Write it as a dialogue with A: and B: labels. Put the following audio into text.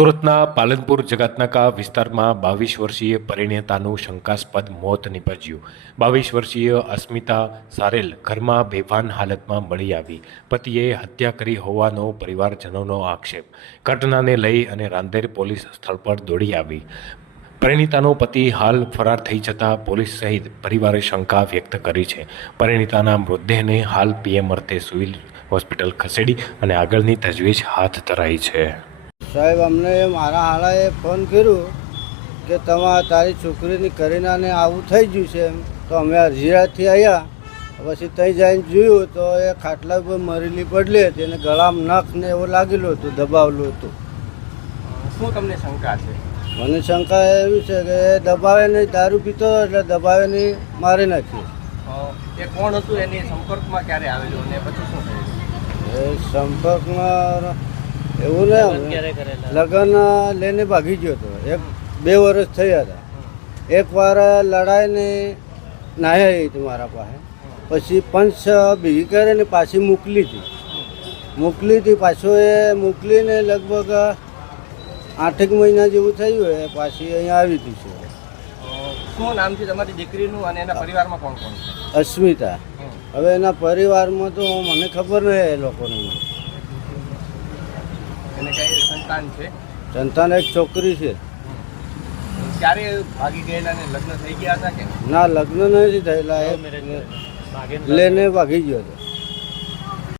A: સુરતના પાલનપુર જગતનાકા વિસ્તારમાં બાવીસ વર્ષીય પરિણીતાનું શંકાસ્પદ મોત નિપજ્યું. બાવીસ વર્ષીય અસ્મિતા સારેલ ઘરમાં બેભાન હાલતમાં મળી આવી. પતિએ હત્યા કરી હોવાનો પરિવારજનોનો આક્ષેપ. ઘટનાને લઈ અને રાંદેર પોલીસ સ્થળ પર દોડી આવી. પરિણીતાનો પતિ હાલ ફરાર થઈ જતા પોલીસ સહિત પરિવારે શંકા વ્યક્ત કરી છે. પરિણીતાના મૃતદેહને હાલ પીએમ અર્થે સિવિલ હોસ્પિટલ ખસેડી અને આગળની તજવીજ હાથ ધરાઈ છે.
B: સાહેબ અમને મારા હાળાએ ફોન કર્યો કે તમારા તારી છોકરીની કરીનાને આવું થઈ ગયું છે એમ. તો અમે હજીરાથી આવ્યા પછી ત્યાં જઈને જોયું તો એ ખાટલા પર મરેલી પડલી હતી અને ગળામાં નખ ને એવું લાગેલું હતું દબાવેલું હતું.
C: શું તમને શંકા છે?
B: મને શંકા એવી છે કે દબાવે નહીં દારૂ પીતો એટલે દબાવે નહીં મારી નાખ્યું
C: એ કોણ હતું? એની સંપર્કમાં ક્યારે આવેલું અને પછી શું થયું?
B: એ સંપર્કમાં એવું ને લગ્ન લઈને ભાગી ગયો હતો એક બે વર્ષ થયા હતા. એકવાર લડાઈને નાહ્યા આવી હતી મારા પાસે. પછી પંચ ભેગી કરીને પાછી મોકલી હતી. મોકલી હતી પાછો એ મોકલીને લગભગ આઠેક મહિના જેવું થયું એ પાછી અહીંયા આવી હતી છે.
C: શું નામ છે તમારી દીકરીનું અને એના પરિવારમાં કોણ કોણ
B: અસ્મિતા. હવે એના પરિવારમાં તો મને ખબર નહીં એ લોકોને
C: સંતાન છે?
B: સંતાન એક છોકરી છે.
C: ક્યારે ભાગી ગયેલા ને લગ્ન થઈ ગયા હતા કે?
B: ના લગ્ન નથી થયેલા. એ લઈને ભાગી ગયો હતો.